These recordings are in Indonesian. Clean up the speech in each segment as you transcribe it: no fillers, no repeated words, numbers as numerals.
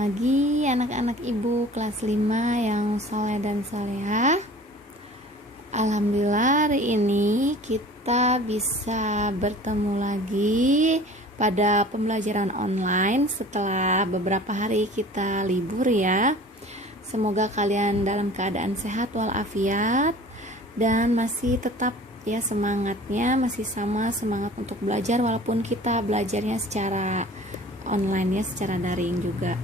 pagi anak-anak ibu kelas 5 yang soleh dan solehah. Alhamdulillah hari ini kita bisa bertemu lagi pada pembelajaran online setelah beberapa hari kita libur ya. Semoga kalian dalam keadaan sehat walafiat dan masih tetap ya semangatnya masih sama semangat untuk belajar walaupun kita belajarnya secara online ya, secara daring juga.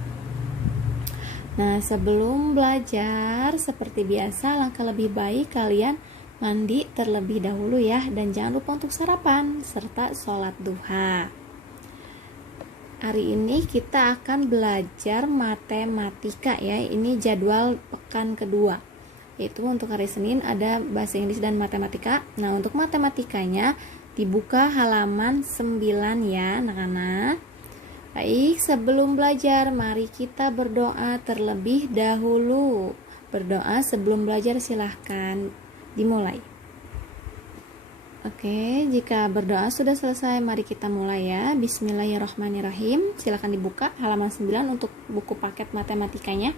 Nah, sebelum belajar seperti biasa, langkah lebih baik kalian mandi terlebih dahulu ya, dan jangan lupa untuk sarapan serta sholat duha. Hari ini kita akan belajar matematika ya. Ini jadwal pekan kedua. Yaitu untuk hari Senin ada bahasa Inggris dan matematika. Nah, untuk matematikanya dibuka halaman 9 ya, anak-anak. Baik, sebelum belajar, mari kita berdoa terlebih dahulu. Berdoa sebelum belajar silahkan dimulai. Oke, jika berdoa sudah selesai, mari kita mulai ya. Bismillahirrahmanirrahim. Silahkan dibuka halaman 9 untuk buku paket matematikanya.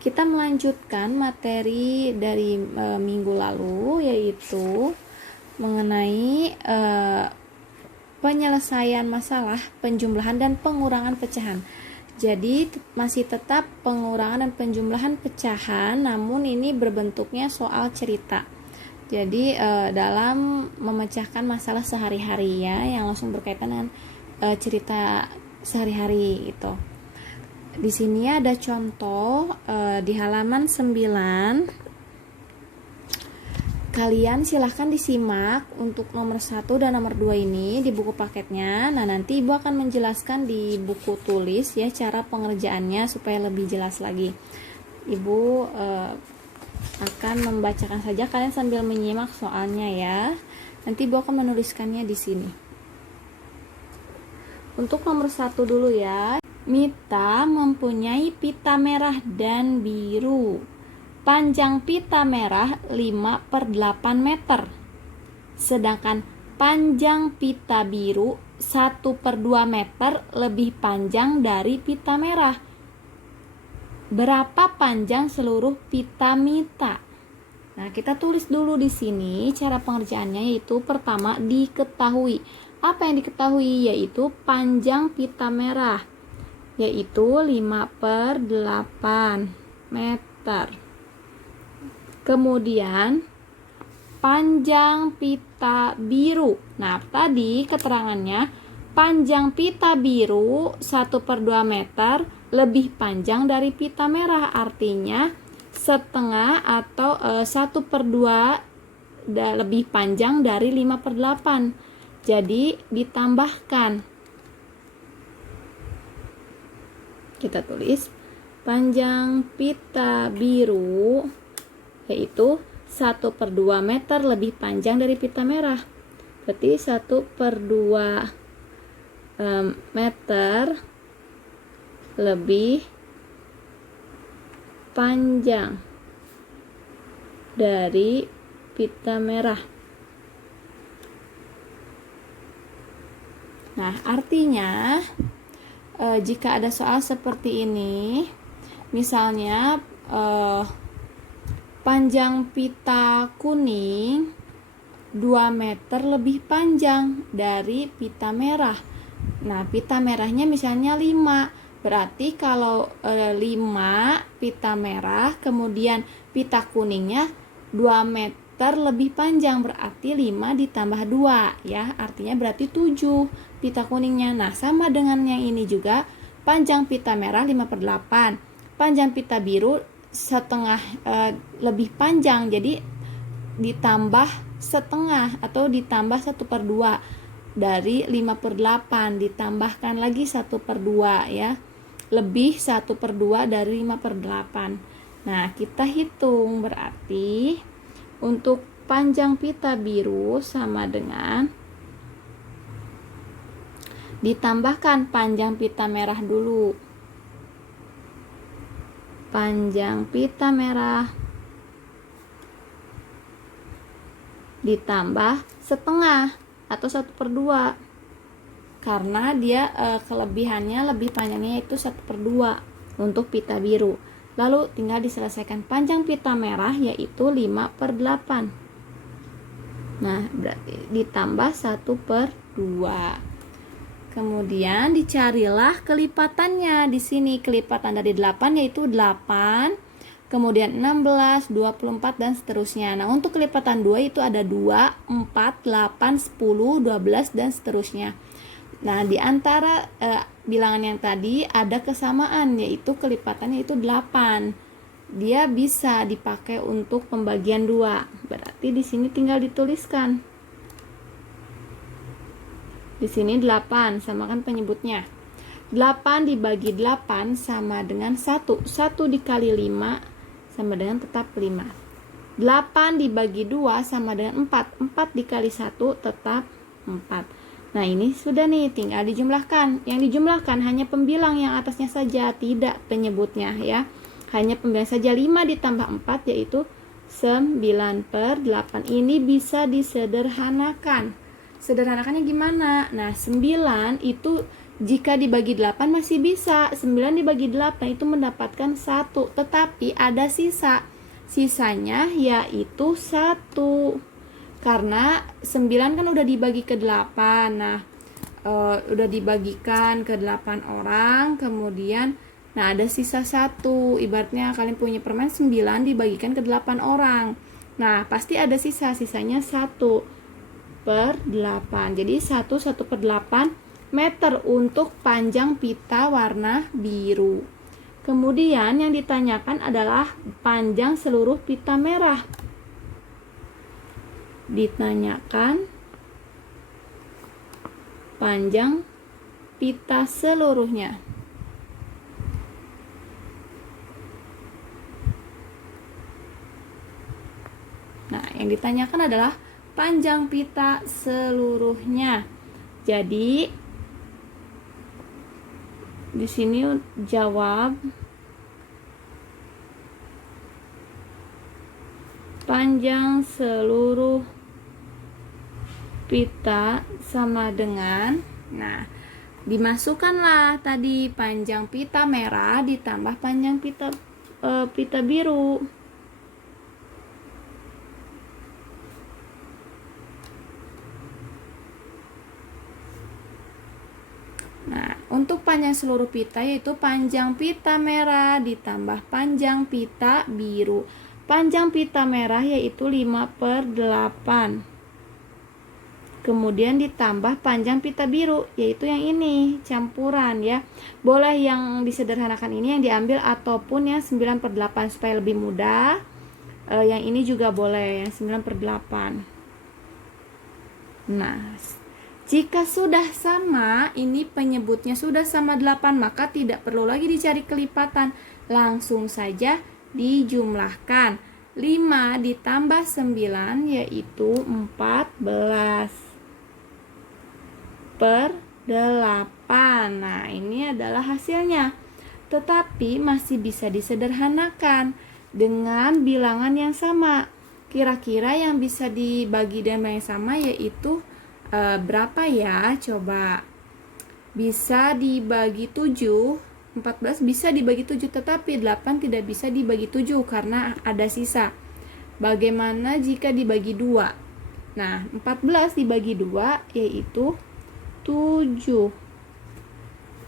Kita melanjutkan materi dari minggu lalu, yaitu mengenai penyelesaian masalah penjumlahan dan pengurangan pecahan. Jadi masih tetap pengurangan dan penjumlahan pecahan, namun ini berbentuknya soal cerita. Jadi dalam memecahkan masalah sehari-hari ya, yang langsung berkaitan dengan cerita sehari-hari itu. Di sini ada contoh di halaman 9. Kalian silahkan disimak untuk nomor 1 dan nomor 2 ini di buku paketnya. Nah, nanti Ibu akan menjelaskan di buku tulis ya cara pengerjaannya supaya lebih jelas lagi. Ibu akan membacakan saja, kalian sambil menyimak soalnya ya. Nanti Ibu akan menuliskannya di sini. Untuk nomor 1 dulu ya. Mita mempunyai pita merah dan biru. Panjang pita merah 5/8 meter. Sedangkan panjang pita biru 1/2 meter lebih panjang dari pita merah. Berapa panjang seluruh pita Mita? Nah, kita tulis dulu di sini cara pengerjaannya, yaitu pertama diketahui. Apa yang diketahui? Yaitu panjang pita merah, yaitu 5/8 meter. Kemudian panjang pita biru. Nah, tadi keterangannya panjang pita biru 1/2 meter lebih panjang dari pita merah. Artinya setengah atau 1/2 lebih panjang dari 5/8. Jadi ditambahkan. Kita tulis panjang pita biru yaitu 1/2 meter lebih panjang dari pita merah. Berarti 1/2 meter lebih panjang dari pita merah. Nah, artinya jika ada soal seperti ini, misalnya panjang pita kuning 2 meter lebih panjang dari pita merah. Nah, pita merahnya misalnya 5. Berarti kalau 5 pita merah, kemudian pita kuningnya 2 meter lebih panjang, berarti 5 ditambah 2 ya. Artinya berarti 7 pita kuningnya. Nah, sama dengan yang ini juga, panjang pita merah 5/8. Panjang pita biru setengah lebih panjang, jadi ditambah setengah atau ditambah 1/2 dari 5/8, ditambahkan lagi 1/2 ya, lebih 1/2 dari 5/8. Nah, kita hitung, berarti untuk panjang pita biru sama dengan ditambahkan panjang pita merah dulu. Panjang pita merah ditambah setengah atau 1/2 karena dia kelebihannya lebih panjangnya itu 1/2. untuk pita biru. Lalu tinggal diselesaikan panjang pita merah yaitu 5/8. Nah, berarti ditambah 1/2. Kemudian dicarilah kelipatannya. Di sini kelipatan dari 8 yaitu 8, kemudian 16, 24 dan seterusnya. Nah, untuk kelipatan 2 itu ada 2, 4, 8, 10, 12 dan seterusnya. Nah, di antara bilangan yang tadi ada kesamaan yaitu kelipatannya itu 8. Dia bisa dipakai untuk pembagian 2. Berarti di sini tinggal dituliskan. Di sini 8, samakan penyebutnya. 8 dibagi 8 sama dengan 1. 1 dikali 5 sama dengan tetap 5. 8 dibagi 2 sama dengan 4. 4 dikali 1 tetap 4. Nah, ini sudah nih, tinggal dijumlahkan. Yang dijumlahkan hanya pembilang yang atasnya saja, tidak penyebutnya ya. Hanya pembilang saja. 5 ditambah 4 yaitu 9/8. Ini bisa disederhanakan. Sederhanakannya gimana? Nah, 9 itu jika dibagi 8 masih bisa. 9 dibagi 8 itu mendapatkan 1. Tetapi ada sisa. Sisanya yaitu 1. Karena 9 kan udah dibagi ke 8. Nah, udah dibagikan ke 8 orang. Kemudian, nah ada sisa 1. Ibaratnya kalian punya permen 9 dibagikan ke 8 orang. Nah, pasti ada sisa. Sisanya 1/8. Jadi 1/8 meter untuk panjang pita warna biru. Kemudian yang ditanyakan adalah panjang seluruh pita merah. Ditanyakan panjang pita seluruhnya. Nah, yang ditanyakan adalah panjang pita seluruhnya. Jadi di sini jawab panjang seluruh pita sama dengan, nah, dimasukkanlah tadi panjang pita merah ditambah panjang pita biru. Nah, untuk panjang seluruh pita yaitu panjang pita merah ditambah panjang pita biru. Panjang pita merah yaitu 5/8. Kemudian ditambah panjang pita biru yaitu yang ini, campuran ya. Boleh yang disederhanakan ini yang diambil ataupun yang 9/8 supaya lebih mudah. Yang ini juga boleh yang 9/8. Nah, jika sudah sama, ini penyebutnya sudah sama 8, maka tidak perlu lagi dicari kelipatan. Langsung saja dijumlahkan. 5 ditambah 9 yaitu 14/8. Nah, ini adalah hasilnya. Tetapi masih bisa disederhanakan dengan bilangan yang sama. Kira-kira yang bisa dibagi dengan yang sama yaitu berapa ya? Coba. Bisa dibagi 7, 14 bisa dibagi 7, tetapi 8 tidak bisa dibagi 7 karena ada sisa. Bagaimana jika dibagi 2? Nah, 14 dibagi 2 yaitu 7.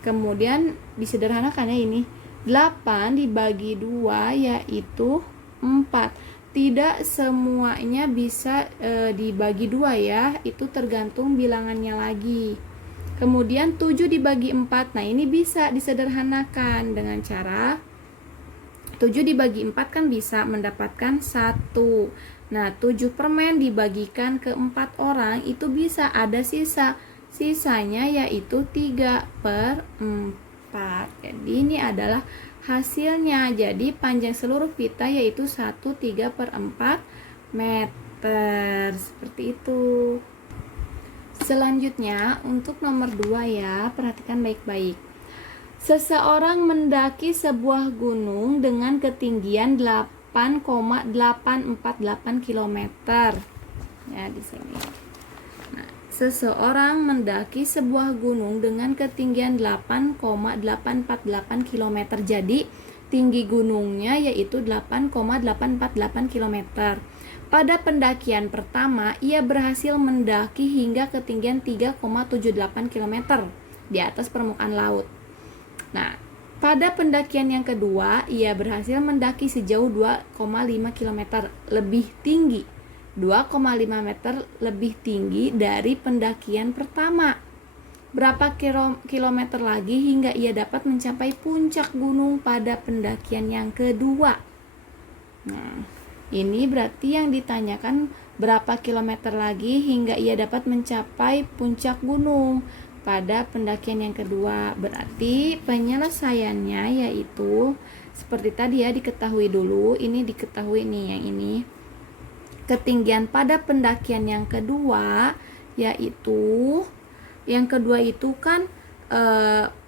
Kemudian disederhanakan ya ini. 8 dibagi 2 yaitu 4. Tidak semuanya bisa dibagi 2 ya, itu tergantung bilangannya lagi. Kemudian 7 dibagi 4, nah ini bisa disederhanakan dengan cara 7 dibagi 4 kan bisa mendapatkan 1. Nah, 7 permen dibagikan ke 4 orang itu bisa ada sisa. Sisanya yaitu 3/4. Jadi ini adalah hasilnya. Jadi panjang seluruh pita yaitu 1/3/4 meter. Seperti itu. Selanjutnya untuk nomor 2 ya, perhatikan baik-baik. Seseorang mendaki sebuah gunung dengan ketinggian 8,848 km. Ya, di sini. Nah, seseorang mendaki sebuah gunung dengan ketinggian 8,848 km. Jadi, tinggi gunungnya yaitu 8,848 km. Pada pendakian pertama, ia berhasil mendaki hingga ketinggian 3,78 km di atas permukaan laut. Nah, pada pendakian yang kedua, ia berhasil mendaki sejauh 2,5 km lebih tinggi. 2,5 meter lebih tinggi dari pendakian pertama. Berapa kilometer lagi hingga ia dapat mencapai puncak gunung pada pendakian yang kedua? Nah, ini berarti yang ditanyakan berapa kilometer lagi hingga ia dapat mencapai puncak gunung pada pendakian yang kedua. Berarti penyelesaiannya yaitu seperti tadi ya, diketahui dulu, ini diketahui nih yang ini. Ketinggian pada pendakian yang kedua yaitu itu kan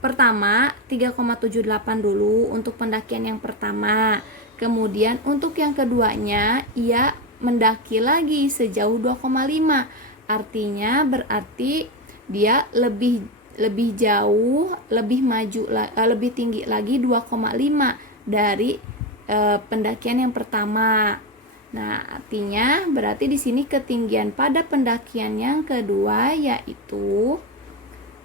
pertama 3,78 dulu untuk pendakian yang pertama. Kemudian untuk yang keduanya ia mendaki lagi sejauh 2,5. Artinya berarti dia lebih jauh, lebih maju, lebih tinggi lagi 2,5 dari pendakian yang pertama. Nah, artinya berarti di sini ketinggian pada pendakian yang kedua yaitu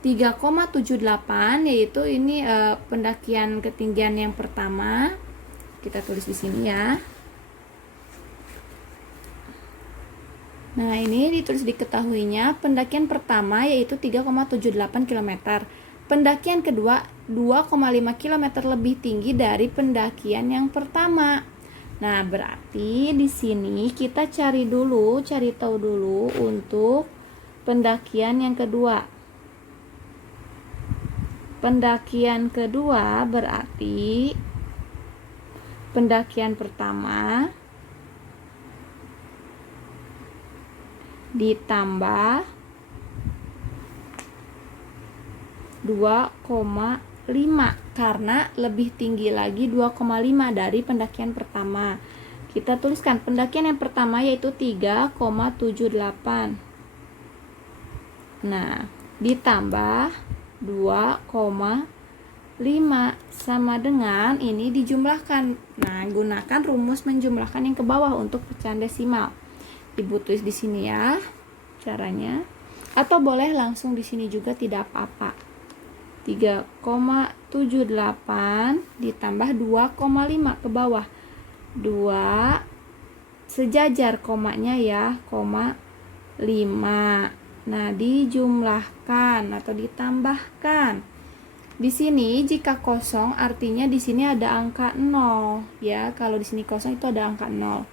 3,78, yaitu ini pendakian ketinggian yang pertama. Kita tulis di sini ya. Nah, ini ditulis diketahuinya pendakian pertama yaitu 3,78 km. Pendakian kedua 2,5 km lebih tinggi dari pendakian yang pertama. Nah, berarti di sini kita cari tahu dulu untuk pendakian yang kedua. Pendakian kedua berarti pendakian pertama ditambah 2,5 karena lebih tinggi lagi 2,5 dari pendakian pertama. Kita tuliskan pendakian yang pertama yaitu 3,78. Nah, ditambah 2,5 sama dengan ini dijumlahkan. Nah, gunakan rumus menjumlahkan yang ke bawah untuk pecahan desimal. Ibu tulis di sini ya caranya. Atau boleh langsung di sini juga, tidak apa-apa. 3,78 ditambah 2,5 ke bawah. 2 sejajar komanya ya, 5. Nah, dijumlahkan atau ditambahkan. Di sini jika kosong artinya di sini ada angka 0 ya. Kalau di sini kosong itu ada angka 0.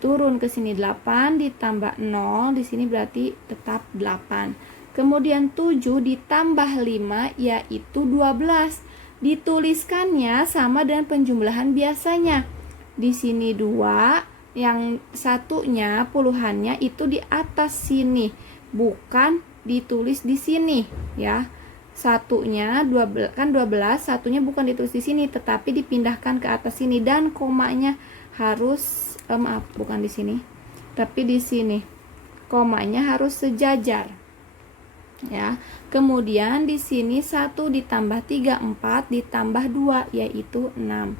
Turun ke sini 8 ditambah 0, di sini berarti tetap 8. Kemudian 7 ditambah 5 yaitu 12. Dituliskannya sama dengan penjumlahan biasanya. Di sini 2, yang satunya puluhannya itu di atas sini, bukan ditulis di sini ya. Satunya 12 kan 12, satunya bukan ditulis di sini tetapi dipindahkan ke atas sini dan komanya harus bukan di sini, tapi di sini. Komanya harus sejajar. Ya. Kemudian di sini 1 ditambah 3 4 ditambah 2 yaitu 6.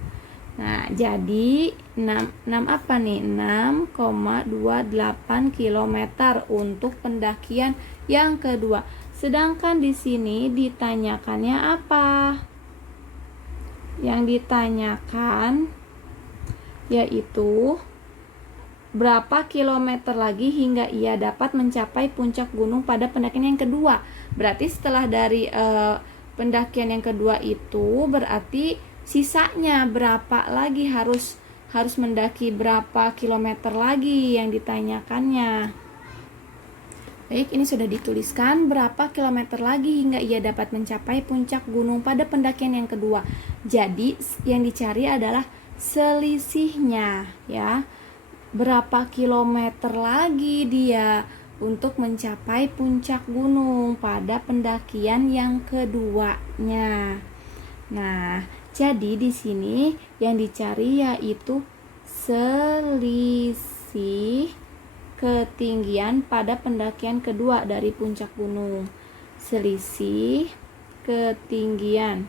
Nah, jadi 6 apa nih? 6,28 km untuk pendakian yang kedua. Sedangkan di sini ditanyakannya apa? Yang ditanyakan yaitu berapa kilometer lagi hingga ia dapat mencapai puncak gunung pada pendakian yang kedua. Berarti setelah dari pendakian yang kedua itu berarti sisanya berapa lagi, harus mendaki berapa kilometer lagi yang ditanyakannya. Baik, ini sudah dituliskan berapa kilometer lagi hingga ia dapat mencapai puncak gunung pada pendakian yang kedua. Jadi yang dicari adalah selisihnya ya. Berapa kilometer lagi dia untuk mencapai puncak gunung pada pendakian yang keduanya. Nah, jadi di sini yang dicari yaitu selisih ketinggian pada pendakian kedua dari puncak gunung. Selisih ketinggian.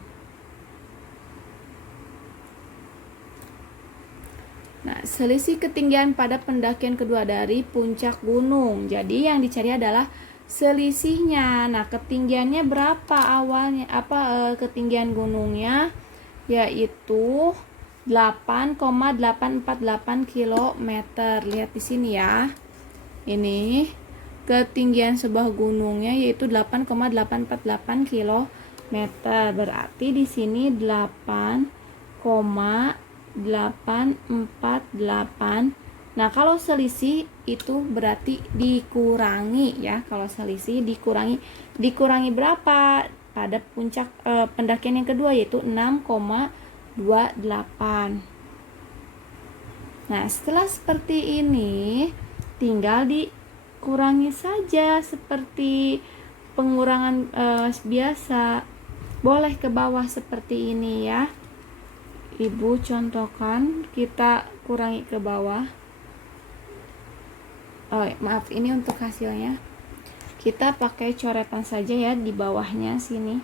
Nah, selisih ketinggian pada pendakian kedua dari puncak gunung. Jadi yang dicari adalah selisihnya. Nah, ketinggiannya berapa awalnya? Ketinggian gunungnya yaitu 8,848 km. Lihat di sini ya. Ini ketinggian sebuah gunungnya yaitu 8,848 km. Berarti di sini 8,848. Nah, kalau selisih itu berarti dikurangi ya. Kalau selisih dikurangi berapa? Pada puncak pendakian yang kedua yaitu 6,28. Nah, setelah seperti ini tinggal dikurangi saja seperti pengurangan biasa. Boleh ke bawah seperti ini ya. Ibu contohkan, kita kurangi ke bawah. Maaf, ini untuk hasilnya. Kita pakai coretan saja ya di bawahnya sini.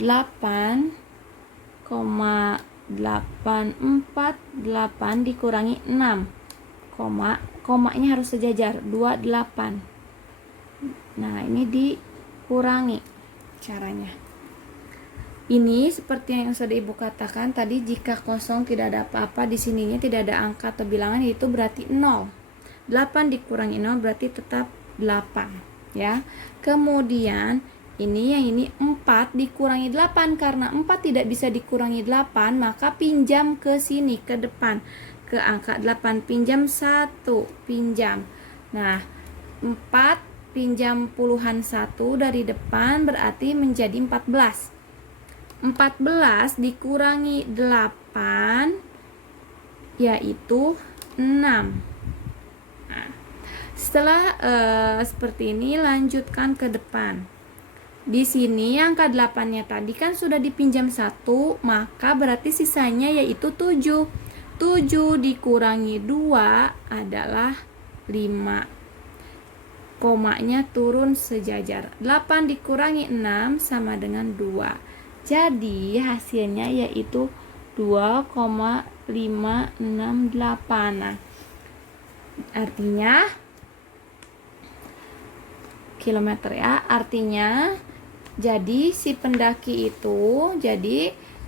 8,848 dikurangi 6. Komanya harus sejajar, 28. Nah, ini dikurangi caranya. Ini seperti yang sudah Ibu katakan tadi, jika kosong tidak ada apa-apa, di sininya tidak ada angka atau bilangan, itu berarti 0. 8 dikurangi 0 berarti tetap 8 ya. Kemudian ini 4 dikurangi 8, karena 4 tidak bisa dikurangi 8, maka pinjam ke sini ke depan ke angka 8, pinjam 1, pinjam. Nah, 4 pinjam puluhan 1 dari depan berarti menjadi 14. 14 dikurangi 8 yaitu 6. Nah, setelah seperti ini lanjutkan ke depan. Di sini angka 8-nya tadi kan sudah dipinjam 1, maka berarti sisanya yaitu 7. 7 dikurangi 2 adalah 5. Komanya turun sejajar. 8 dikurangi 6 sama dengan 2. Jadi hasilnya yaitu 2,568. Nah, artinya kilometer ya. Artinya jadi si pendaki itu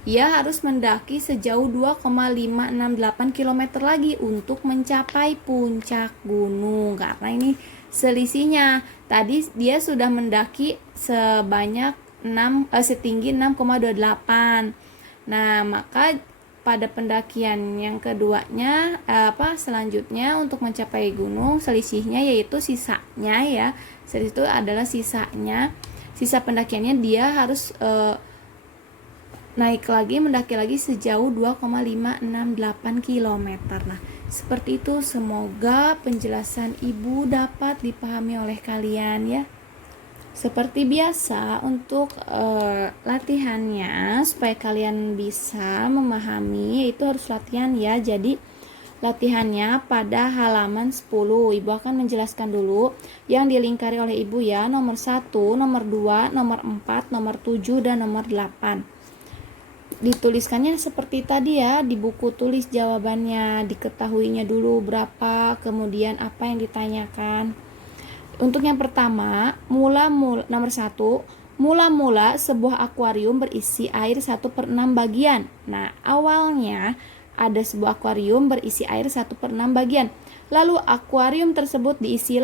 ia harus mendaki sejauh 2,568 km lagi untuk mencapai puncak gunung. Karena ini selisihnya. Tadi dia sudah mendaki sebanyak setinggi 6,28. Nah, maka pada pendakian yang keduanya selanjutnya untuk mencapai gunung, selisihnya yaitu sisanya ya. Selisih itu adalah sisanya. Sisa pendakiannya dia harus naik lagi, mendaki lagi sejauh 2,568 km. Nah, seperti itu. Semoga penjelasan Ibu dapat dipahami oleh kalian ya. Seperti biasa untuk latihannya supaya kalian bisa memahami, itu harus latihan ya. Jadi latihannya pada halaman 10. Ibu akan menjelaskan dulu yang dilingkari oleh Ibu ya. Nomor 1, nomor 2, nomor 4, nomor 7, dan nomor 8. Dituliskannya seperti tadi ya, di buku tulis jawabannya, diketahuinya dulu berapa, kemudian apa yang ditanyakan. Untuk yang pertama, nomor 1, mula-mula sebuah akuarium berisi air 1/6 bagian. Nah, awalnya ada sebuah akuarium berisi air 1/6 bagian. Lalu akuarium tersebut diisi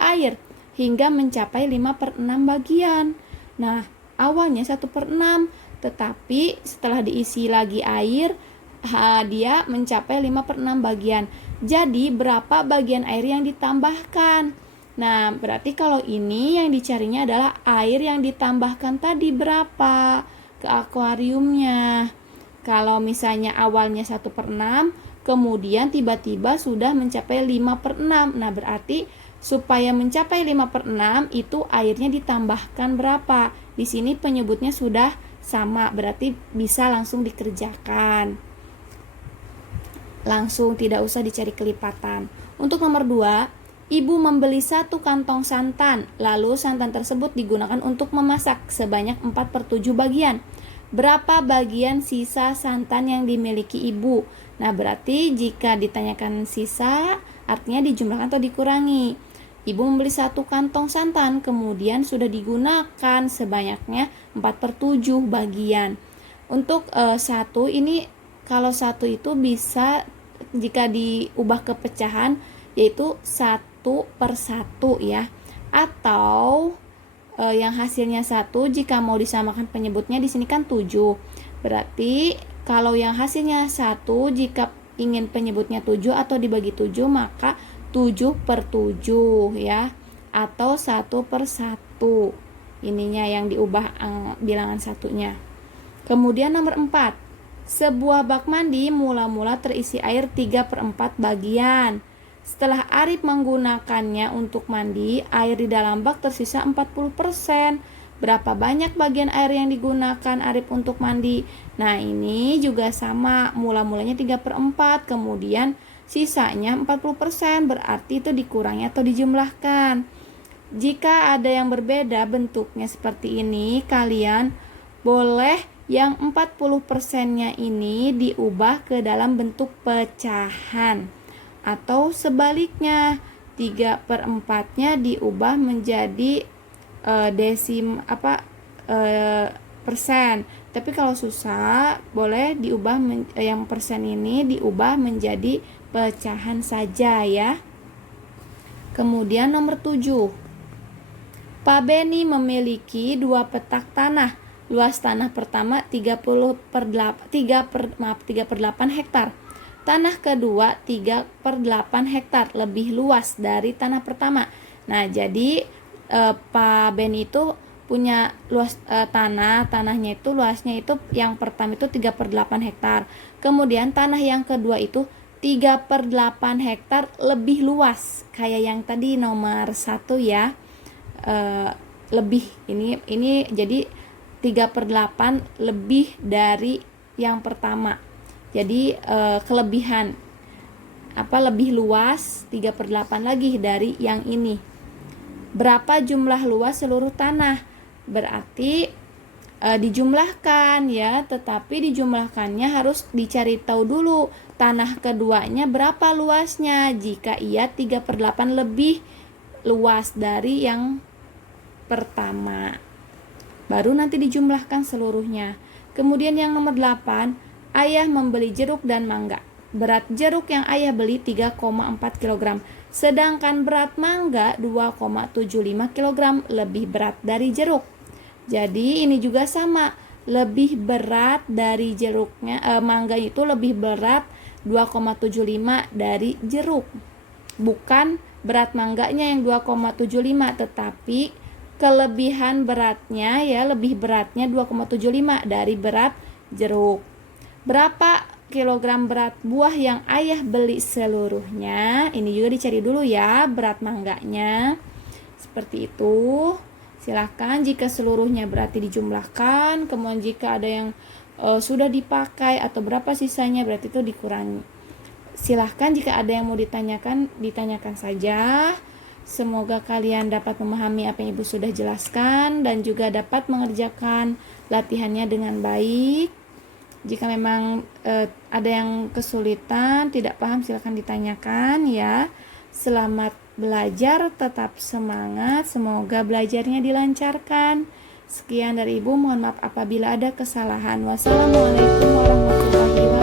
air hingga mencapai 5/6 bagian. Nah, awalnya 1/6, tetapi setelah diisi lagi air, dia mencapai 5/6 bagian. Jadi berapa bagian air yang ditambahkan? Nah, berarti kalau ini yang dicarinya adalah air yang ditambahkan tadi berapa ke akuariumnya. Kalau misalnya awalnya 1/6, kemudian tiba-tiba sudah mencapai 5/6. Nah, berarti supaya mencapai 5/6 itu airnya ditambahkan berapa? Di sini penyebutnya sudah sama, berarti bisa langsung dikerjakan. langsung, tidak usah dicari kelipatan. Untuk nomor 2, ibu membeli 1 kantong santan, lalu santan tersebut digunakan untuk memasak sebanyak 4/7 bagian. Berapa bagian sisa santan yang dimiliki ibu? Nah, berarti jika ditanyakan sisa, artinya dijumlahkan atau dikurangi. Ibu membeli 1 kantong santan, kemudian sudah digunakan sebanyaknya 4/7 bagian. Untuk 1 ini, kalau 1 itu bisa jika diubah ke pecahan, yaitu 1/1 ya. Atau yang hasilnya 1, jika mau disamakan penyebutnya di sini kan 7. Berarti kalau yang hasilnya 1, jika ingin penyebutnya 7 atau dibagi 7, maka 7/7 ya, atau 1/1. Ininya yang diubah bilangan satunya. Kemudian nomor 4, sebuah bak mandi mula-mula terisi air 3/4 bagian. Setelah Arif menggunakannya untuk mandi, air di dalam bak tersisa 40%. Berapa banyak bagian air yang digunakan Arif untuk mandi? Nah, ini juga sama, mula-mulanya 3/4, kemudian sisanya 40%, berarti itu dikurangi atau dijumlahkan. Jika ada yang berbeda bentuknya seperti ini, kalian boleh yang 40%-nya ini diubah ke dalam bentuk pecahan. Atau sebaliknya, 3/4-nya diubah menjadi persen. Tapi kalau susah, boleh diubah yang persen ini diubah menjadi pecahan saja ya. Kemudian nomor 7. Pak Beni memiliki 2 petak tanah. Luas tanah pertama 3/8 hektar. Tanah kedua 3/8 hektar, lebih luas dari tanah pertama. Nah, jadi Pak Beni itu punya luas tanahnya itu luasnya itu yang pertama itu 3/8 hektar. Kemudian tanah yang kedua itu 3/8 hektar lebih luas, kayak yang tadi nomor 1 ya. Lebih ini jadi 3/8 lebih dari yang pertama. Jadi kelebihan lebih luas 3/8 lagi dari yang ini. Berapa jumlah luas seluruh tanah? Berarti dijumlahkan ya, tetapi dijumlahkannya harus dicari tahu dulu tanah keduanya berapa luasnya. Jika ia 3/8 lebih luas dari yang pertama, baru nanti dijumlahkan seluruhnya. Kemudian yang nomor 8, ayah membeli jeruk dan mangga. Berat jeruk yang ayah beli 3,4 kg, sedangkan berat mangga 2,75 kg, lebih berat dari jeruk. Jadi ini juga sama, lebih berat dari jeruknya, mangga itu lebih berat 2,75 dari jeruk. Bukan berat mangganya yang 2,75, tetapi kelebihan beratnya ya, lebih beratnya 2,75 dari berat jeruk. Berapa kilogram berat buah yang ayah beli seluruhnya? Ini juga dicari dulu ya berat mangganya. Seperti itu. Silahkan jika seluruhnya berarti dijumlahkan. Kemudian jika ada yang sudah dipakai atau berapa sisanya berarti itu dikurangi. Silahkan jika ada yang mau ditanyakan saja. Semoga kalian dapat memahami apa yang Ibu sudah jelaskan dan juga dapat mengerjakan latihannya dengan baik. Jika memang ada yang kesulitan, tidak paham, silahkan ditanyakan ya. Selamat belajar, tetap semangat, semoga belajarnya dilancarkan. Sekian dari Ibu, mohon maaf apabila ada kesalahan. Wassalamualaikum warahmatullahi wabarakatuh.